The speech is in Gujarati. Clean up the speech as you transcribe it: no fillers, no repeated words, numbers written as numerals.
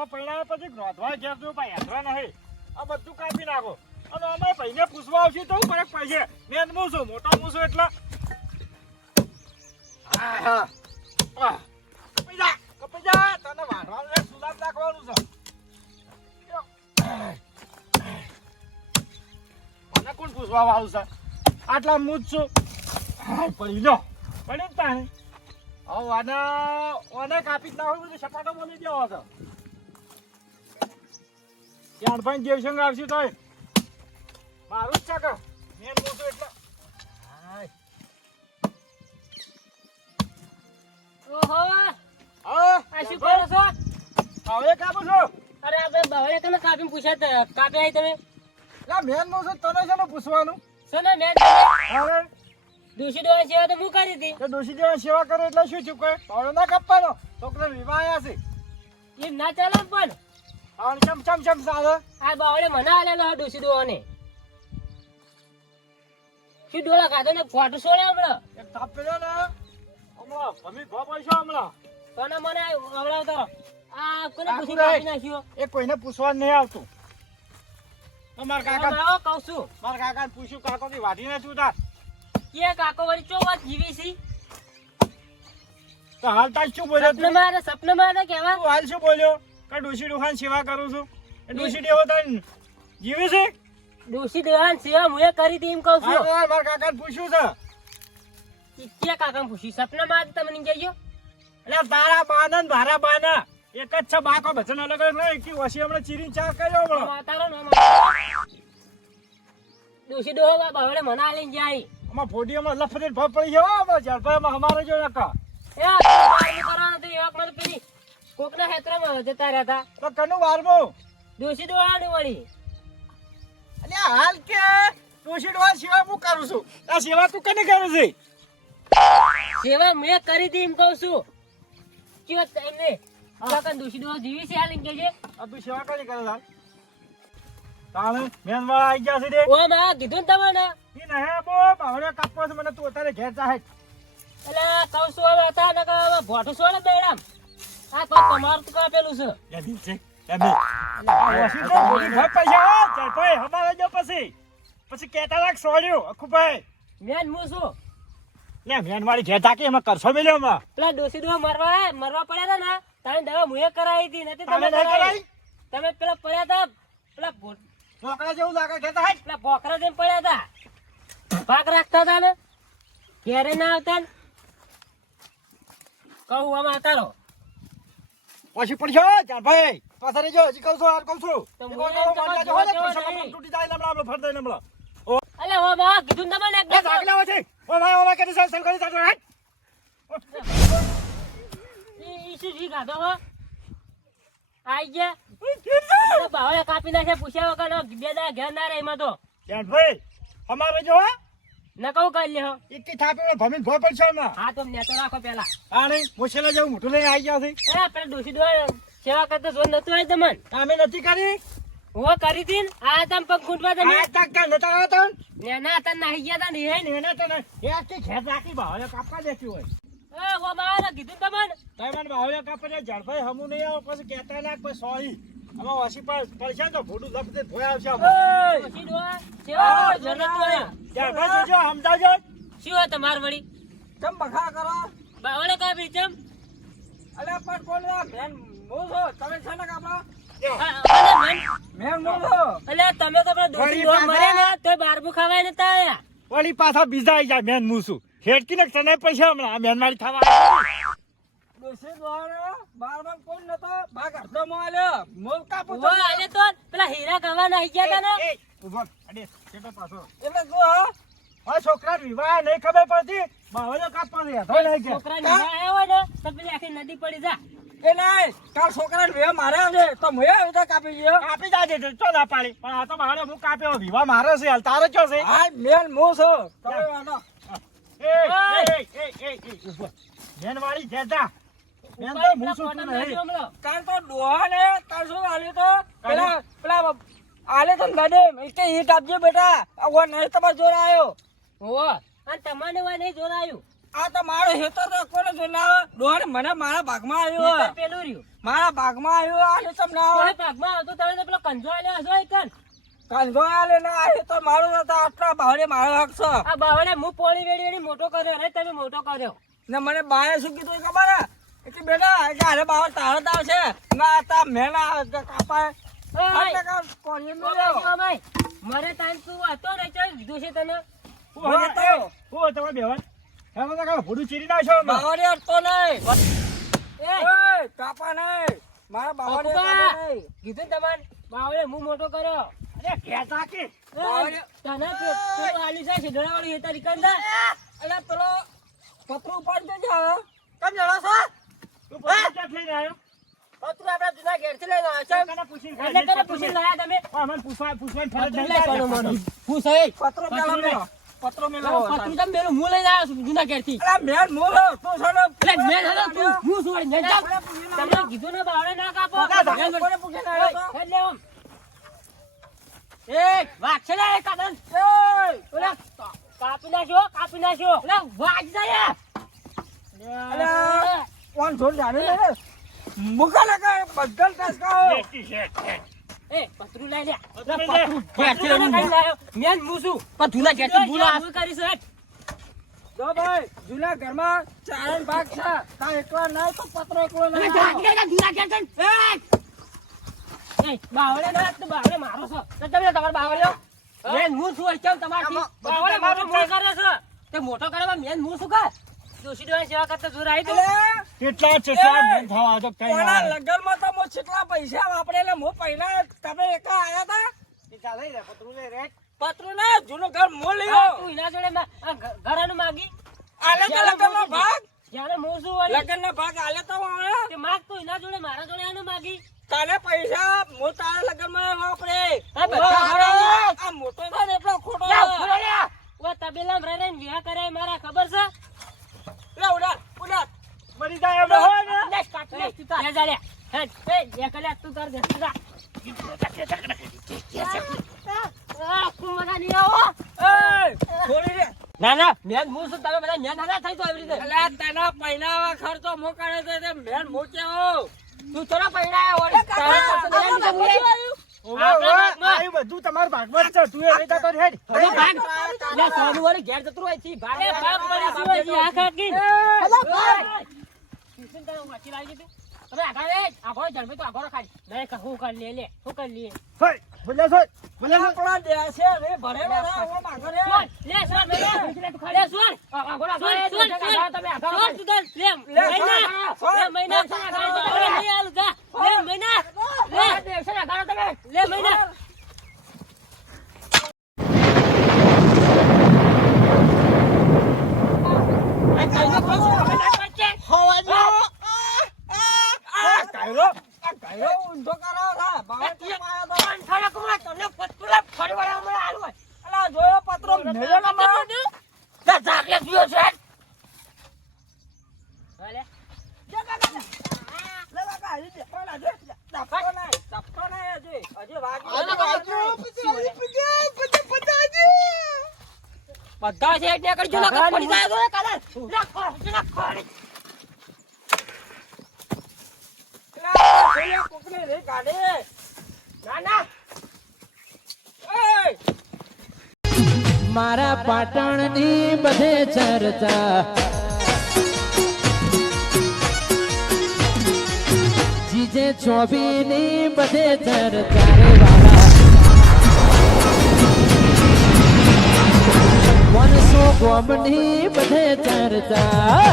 તો પૈણા પછી રોધવા ઘેર જો ભાઈ હેઠવા નહીં આ બધું કાપી નાખો અને અમારે ભાઈને પૂછવા આવશે તો ફરક પડશે મેન હું છું મોટો હું છું એટલે હા કપી જા તને વાઢવાનું સુલાબ નાખવાનું છે મને કોણ પૂછવા વાળું છે આટલા હું જ છું પડી લો પડી જ તાણે હવે આને કાપી જ નાખો બધું સપાટો બોલી દેવો હતો ત્યાં ભાઈ દેવસંગ આવશે તો મારું જ છે કે મેન મોટું એટલે ઓહો હા આ શું કરો છો? હવે કાપું છું અરે આપણે બવળે કને કાપીને પૂછ્યા કાપ્યા હે તમે ના મેન મોટું તને છે ને પૂછવાનું સોના મેં હવે દોશી દોવા સેવા તો હું કરી હતી તો ડોશી જેવા સેવા કરે એટલે શું ચૂકે ભાવડો ના કાપવાનો છોકરા વિવાહ આવ્યા છે એમ ના ચાલે પણ અને ચમ સાલે આ બાવળે મને આલેલો હે દોશી દોવાને શું ડોળા ખાધો ને ફોટો છોડે હમણાં એક થાપ પેલો ને હમણાં ભમી ભો પૈસા હમણાં તને મને આવડાવતો આ કોને પૂછી કાકુ કાપી નાખ્યો એ કોઈને પૂછવા નહીં આવતું તમારા કાકા આવો કહું છું મારા કાકાને પૂછ્યું કાકો થી વાઢીને શું તાર કે કાકો વળી ચો વાત જીવી છી તો હાલ તાર શું બોલ્યો તું સપનામાં કેવા તું હાલ શું બોલ્યો કે ડોશી ડોહાન સેવા કરું છું એ ડોશી ડેવો તને જીવે છે દોશી દેવાન સેવા મુએ કરી હતી એમ કહું છું હા મારા કાકાને પૂછ્યું છે કે કાકા પૂછ્યું સપનામાં તમને કહેજો એટલે તારા બાના ને મારા બાના એક જ છે બાકો ભજન અલગ અલગ નહીં કે વસી હમણાં ચીરી ચા કર્યો હમણાં માતારો ને દોશી દો બાવળે મને આલીને જાય આમાં ફોડી હમણાં લફડીને ભાવ પડી ગયો હમણાં ઝડપામાં અમારે જો નકા એ કરવાનું તો એક મને પેલી કોકના ક્ષેત્રમાં જતા રહ્યા તો કનું વારમો દોશી દોવાનું વળી અને હાલ કે ડોશી ડોહા સેવા હું કરું છું આ સેવા તું કને કરું છે સેવા મેં કરી હતી એમ કહું છું કેવો એમને કાકા દોશી દો જીવી છે આલીને કહેજે આ તું સેવા કઈ કરે હાલ તાણે મેન વાળા આવી ગયા છે રે ઓ માં કીધું ને તમને ઈ નહે બો બાવળે કાપવા છે મને તું અત્યારે ઘેર ચાહે એટલે કહું છું હવે હતા ને કે ભોટું છોડે બેડામ આ કોઈ તમારું તો કાપેલું છે યાદી છે યાદી વસી તો બોલી ભાઈ પૈસા ચાલ ભાઈ અમારે જો પછી કેતા રાખ સોડ્યું અખુભાઈ મેન હું છું લે મેન વાળી ઘેર તાકી એમાં કરશો મેલ્યો એમાં પેલા ડોસી દો મરવા પડ્યા હતા ને તારે દવા મુએ કરાવી હતી નથી તમે નહીં કરાવી તમે પેલા પડ્યા હતા પેલા છોકરા જેવું લાગે કેતા હે પેલા ભોકરા જેમ પડ્યા હતા ભાગ રાખતા હતા ને ઘેરે ના આવતા ને કહું આમાં હતા રહો પછી પડશો ચાલ ભાઈ પાછા જો હજી કહું છું હાલ કહું છું તો એ હું કોઈ એમ કહું કહું મારી છું, કાજો હો ને જો પૈસા નહીં. કપડું તૂટી જાય ને હમણાં ફર દઈને હમણાં અલે હો બા કીધું ને તમને એ દાખલા હોય છે ઓ ભાઈ કે સર સર કરી જાજો હે ઈ શું જી ગાધો હો આઈ ગયા બાવળે કાપી નાખે પૂછ્યા વગર બે દા ઘેર ના રહે એમાં તો ચાલ ભાઈ અમારે જો હો ન કહું કરી લે હો ઇક્કી થાપે ભમીને ભોય પડશો એમાં હા તો નેતો રાખો પેલા આને મોશેલા જેવું મોટું લઈને આવી ગયા છે એ પેલા ડોસી દો સેવા કરતો જોર નતું હોય તમને અમે નથી કરી હું કરી હતી ને આ તમ પગ ખૂંટવા તમે આ તક કે નતા આવતા નેના હતા નાહી ગયા તા ને હે ને એને તને એક કે ખેત રાખી ભાવે કાપવા દેતી હોય એ હો બા કીધું તમને તૈમન ભાવે કાપને ઝડપાઈ હમું નહીં આવો પછી કહેતા લાગ પછી સોરી આમાં વાસી પર પડશે તો ફોટું લપતે ભોય આવશે ડોસી દો સેવા જોર નતું હોય ઝડપાઈ જોજો સમજાવજો શું હોય તમાર વળી કેમ બખા કરો બાવળે કાપી ચમ અલે પણ કોણ મેન મોસો તમે છે ને કાપડા મેન મોસો એટલે તમે તો પેલા ડોસી દો મર્યા ને તો બારબુ ખાવાય નતા આયા વળી પાછા બીજા આવી જાય મેન મૂસું હેડકી ને તને પૈસા હમણાં આ મેન મારી થવા ડોસી દ્વારા બારમાં કોણ નતો ભાગ અડધો માં આલ્યો મોલ કાપો ઓ આલે તો પેલા હીરા ગવા નાહી ગયા તા ને ઉભો અડે કેટો પાછો એટલે જો આ છોકરા વિવાહ નહીં ખબર પડતી બાવળે કાપવા દે તો નહીં કે છોકરા નીચે આયા હોય ને તો પેલી આખી નદી પડી જા એ નહીં કાલ છોકરાને વિવાહ મારે છે તો મુએ આવી તો કાપી લ્યો કાપી જાજે તો ના પાડી પણ આ તો બાવળે હું કાપ્યો વિવાહ મારે છે હાલ તારે ક્યો છે હા મેન મો છો તમે વાળો મેન વાળી જેતા મેન તો હું છું તું નહીં કાલ તો ડોહા ને કાલ શું આલે તો પેલા આલે તો નડે કે ઈટ આપજે બેટા આ નહીં તમાર જોર આવ્યો ઓ અને તમને વા નહીં જોરાયું આ તો મારો હેતર તો કોને જોર ના આવે ડોહા મને મારા ભાગમાં આવ્યો પેલું રહ્યું મારા ભાગમાં આવ્યો આને તમ ના કોઈ આવે ભાગમાં આવતો તમે તો પેલો કંજો આલ્યો હશો એકન. કાંધો આલે ના આવે તો મારું તો આટલા ભાડે મારો હક છે આ બાવળે હું પોણી વેડી વેડી મોટો કર્યો રે તમે મોટો કર્યો. ને મને બાએ શું કીધું ખબર હે? કે બેટા કે અરે બાવળ તારો તાવ છે ના તા મેના કાપાય ઓય, કોણી ઓય, મેલ્યો ઓય, મારે ટાઈમ તું હતો ને ચાલ કીધું છે તને. બાવળે અડતો નહીં એ ઓય કાપા નહીં મારા બાવળે પપ્પા, કાપા નહીં કીધું ને તમારે બાવળે હું મોટો કર્યો. અરે કેતા કે એ, તને પેલું આલ્યું છે શેઢાવાળું એ તારી કંદા. અલે પેલો પતરું ઉપાડી દેજે હવે કેમ જણો છો પતરું આપડા જુદા ઘેરથી લઈને આવ્યા છે એટલે તને પૂછીને લાયા તમે. પતરું લઈ કોનો મોનો? પૂછ એ. પતરો પેલા મેલો પતરો મેલો પતરું તમે મેલું હું લઈને આવ્યો છું જૂના ઘેરથી. અલે મેલ મોલો તું છોડો એટલે મેં હતો તું હું છું વળી, મેં જાઉં. તમને કીધું ને બાવળે ના કાપો. કોને પૂછીને આવ્યો તો એટલે આમ. એ વાઘ છે ને એ કાદન. ઓલા કાપી નાખ્યો. ઓલા વાઘ જાય. અલે કોણ છોડ જાણે ને મુકા લગા બદલ ટસકાઓ એ પતરું લઈ લે. પતરું ઘેરથી લઈને લાયો. મેં જ હું છું. પણ જૂના ઘેરથી ભૂલા હું કરીશ હેઠ. જો ભાઈ જૂના ઘરમાં ચારણ ભાગ છે તા એકલા ના તો પતરો એકલો તમે ના જાગી ગયા જૂના ઘેરથી. એ બાવળે ના તો બાવળે મારો છો. તો તમે તમારો બાવળ્યો. મેં હું છું કેમ તમારથી બાવળે મોટો કરે છે. તે મોટો કરવા મેં હું શું કર દોશી ડોહાની સેવા કરતા જોર આવી તો. કોના લગનમાં તો મો કેટલા પૈસા વાપરે એટલે મો પહેલા તમે એકા આયા તા પતરું ના જૂનું ઘર મો લ્યો તું એના જોડે ઘરાનું માગી આલે તો લગનનો ભાગ જ્યારે હું છું વળી. લગનનો ભાગ આલે તો આવે તે માગ તો એના જોડે મારા જોડે આનું માગી. તારે પૈસા મો તારા લગનમાં વાપરે આ બધા ખરા. આ મોટો છે ને એટલો ખોટો જા, ઉભો રે. ઓ તબેલામાં રહી રહીને વિવાહ કરાય મારા ખબર છે. લે ઉડા ઉડા લે, કાઢ લે, તું તાર. લે, જા લે. હેડ, એ, એક લે, તું તાર દે, તું જા. ખૂબ મજા નહીં આવો. એ છોડી દે ના ના મેં હું છું તમે બધા મેં ના થઈ તો એવી રીતે. અલા તના પહેલાવા ખર્ચો મો કરે છે તે મેન મોચે હો તું થોડા પૈડા વળી ઘેર જતું હોય છે ભાગ પડી આ ખાકી માછી લાગી તું તમે આગળ આગળ જણમે તો આગળ ખાઈ નહીં હું કરી લે લે હું કરી લે આપણા દેશે રે ભરેલો ના ઓ માગરે લે સોન લે સોન આગળ આગળ તમે આગળ તું લે મહિના નહીં આલ જા લે મહિના લે દેશે આગળ તમે લે મહિના ઊંધો કરાવો છે બાવા તું પાયો તો થોડા કુમરા તમને પતરા ફરી વળા મને આલુ અલા જોયો પત્રો મેલો ના માર તા જાકે પીયો છે હાલે લે બાબા આવી દે ઓલા દે દફો નહીં હજી વાગી બધા છે એટલે કરજો ના પડી જાય તો કાલે લખો લખો કોકને રે કાઢે ના ના મારા પાટણની બધે ચર્ચા જીજે ચોબીની બધે ચર્ચા રે વાળા 100 ગોમની બધે ચર્ચા